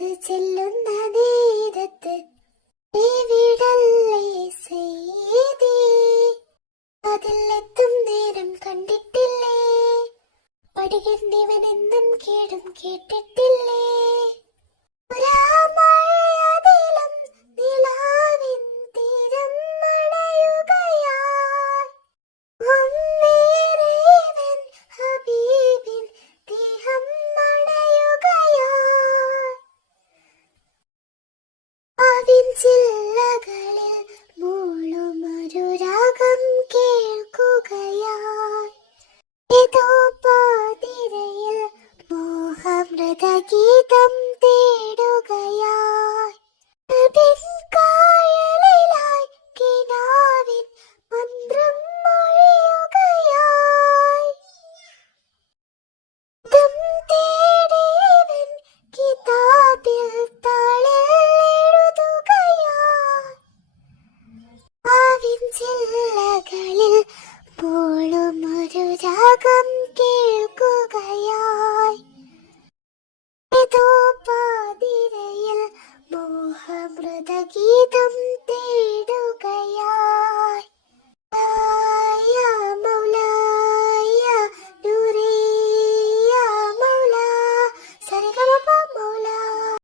കാത്തു ചെല്ലുന്ന നേരത്ത് എവിടല്ലേ സയ്യിദി, അതിലെത്തും നേരം കണ്ടിട്ടില്ലേ, പടികണ്ടിവനെന്തും കേടും കേട്ടിട്ടില്ലേ. ഒരാമഴയതിലും നിലാവിൻ തീരം മണയുകയായി, ഒന്നേറെവൻ ഹബീബിൻ ദേഹം മണയുകയായി. അവിൻ ചില്ലകളിൽ മൂളുമൊരു രാഗം കേൾക്കുകയായി, ഏതോ പാതിരയിൽ മോഹമൃതഗീതം തേടുകയായി. കായലിലായി കിനാവിൻ മന്ത്രം മൊഴിയുകയായി. ദം തേടിയവൻ കിതാബിൽ താളെഴുതുകയായി, ആവിൻ ചില്ലകളിൽ പോളുമൊരു രാഗം കേൾക്കുകയായി, ഏതോ